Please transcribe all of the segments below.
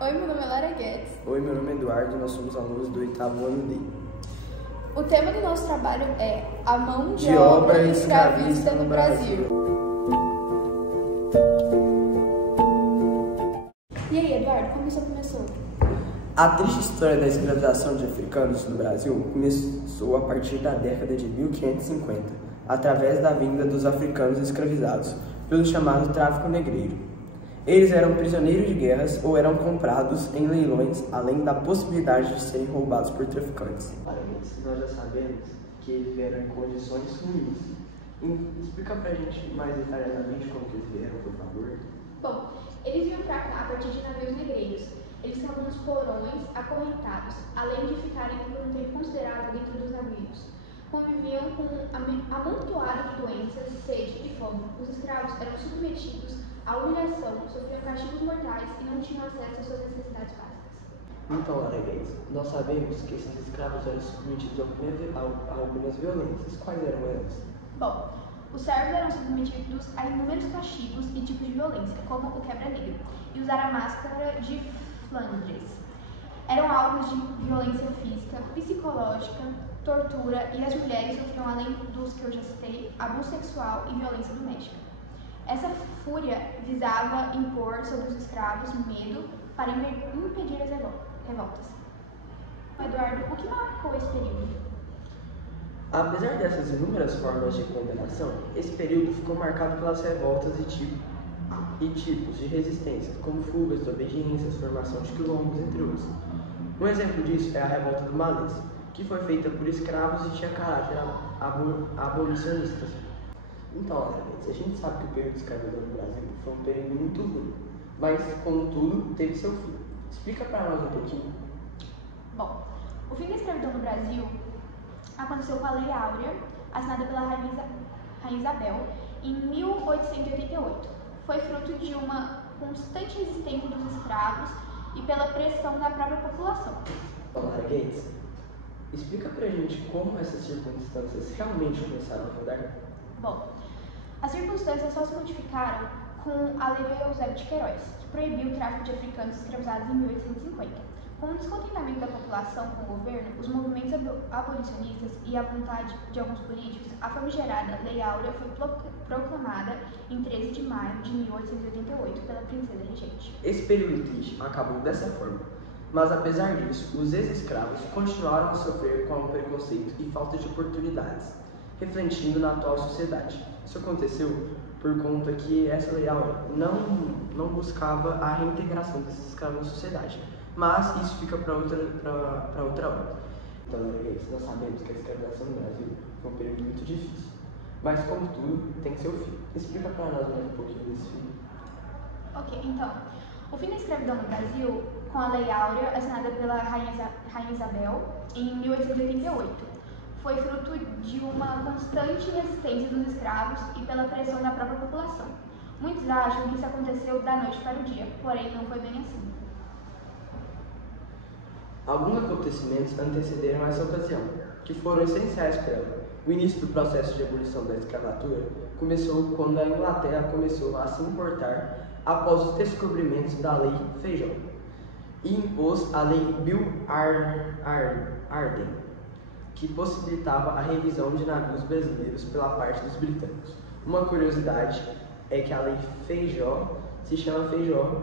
Oi, meu nome é Lara Guedes. Oi, meu nome é Eduardo e nós somos alunos do 8º ano D. O tema do nosso trabalho é a mão de obra escravista no Brasil. E aí, Eduardo, como isso começou? A triste história da escravização de africanos no Brasil começou a partir da década de 1550, através da vinda dos africanos escravizados, pelo chamado tráfico negreiro. Eles eram prisioneiros de guerras ou eram comprados em leilões, além da possibilidade de serem roubados por traficantes. Nós já sabemos que eles vieram em condições ruins. Explica pra gente mais detalhadamente como que eles vieram, por favor. Bom, eles vinham pra cá a partir de navios negreiros. Eles estavam nos porões, acorrentados, além de ficarem por um tempo considerável dentro dos navios. Conviviam com um amontoado de doenças, sede e fome. Os escravos eram submetidos à humilhação, sofriam castigos mortais e não tinham acesso às suas necessidades básicas. Então, Lara Guedes, nós sabemos que esses escravos eram submetidos a algumas violências. Quais eram elas? Bom, os servos eram submetidos a inúmeros castigos e tipos de violência, como o quebra-negro, e usar a máscara de Flandres. Eram alvos de violência física, psicológica, tortura, e as mulheres sofriam, além dos que eu já citei, abuso sexual e violência doméstica. Essa fúria visava impor sobre os escravos medo para impedir as revoltas. Eduardo, o que marcou esse período? Apesar dessas inúmeras formas de condenação, esse período ficou marcado pelas revoltas e tipos de resistência, como fugas, desobediências, formação de quilombos, entre outros. Um exemplo disso é a Revolta do Malês, que foi feita por escravos e tinha caráter abolicionistas. Então, a gente sabe que o período de escravidão no Brasil foi um período muito ruim, mas, contudo, teve seu fim. Explica para nós um pouquinho. Bom, o fim da escravidão no Brasil aconteceu com a Lei Áurea, assinada pela Rainha Isabel, em 1888. Foi fruto de uma constante resistência dos escravos e pela pressão da própria população. Lara Guedes, explica pra gente como essas circunstâncias realmente começaram a mudar. Bom, as circunstâncias só se modificaram com a Lei Eusébio de Queiroz, que proibiu o tráfico de africanos escravizados em 1850. Com o descontentamento da população com o governo, os movimentos abolicionistas e a vontade de alguns políticos, a famigerada Lei Áurea foi proclamada em 13 de maio de 1888 pela princesa regente. Esse período triste acabou dessa forma, mas apesar disso, os ex-escravos continuaram a sofrer com o preconceito e falta de oportunidades, refletindo na atual sociedade. Isso aconteceu por conta que essa Lei Áurea não buscava a reintegração desses escravos na sociedade. Mas isso fica para outra hora. Então, nós sabemos que a escravização no Brasil foi um período muito difícil. Mas, como tudo, tem seu fim. Explica para nós mais um pouquinho desse fim. Ok, então, o fim da escravidão no Brasil, com a Lei Áurea, assinada pela Rainha Isabel, em 1888, foi fruto de uma constante resistência dos escravos e pela pressão da própria população. Muitos acham que isso aconteceu da noite para o dia, porém não foi bem assim. Alguns acontecimentos antecederam essa ocasião, que foram essenciais para ela. O início do processo de abolição da escravatura começou quando a Inglaterra começou a se importar após os descobrimentos da Lei Feijó e impôs a Lei Bill-Arden, que possibilitava a revisão de navios brasileiros pela parte dos britânicos. Uma curiosidade é que a Lei Feijó se chama Feijó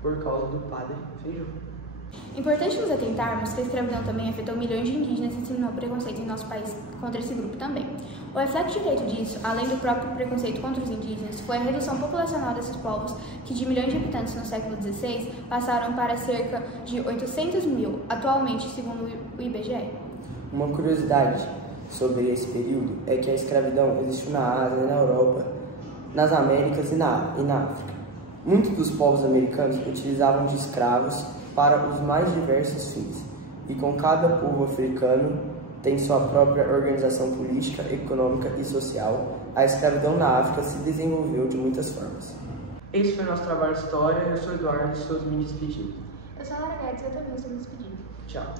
por causa do padre Feijó. Importante nos atentarmos que a escravidão também afetou milhões de indígenas e ensinou preconceito em nosso país contra esse grupo também. O reflexo direto disso, além do próprio preconceito contra os indígenas, foi a redução populacional desses povos, que de milhões de habitantes no século XVI passaram para cerca de 800 mil, atualmente, segundo o IBGE. Uma curiosidade sobre esse período é que a escravidão existiu na Ásia, na Europa, nas Américas e na África. Muitos dos povos americanos utilizavam de escravos para os mais diversos fins, e com cada povo africano tem sua própria organização política, econômica e social, a escravidão na África se desenvolveu de muitas formas. Esse foi o nosso trabalho de história. Eu sou o Eduardo e estou me despedindo. Eu sou a Lara Guedes e eu também estou me despedindo. Tchau.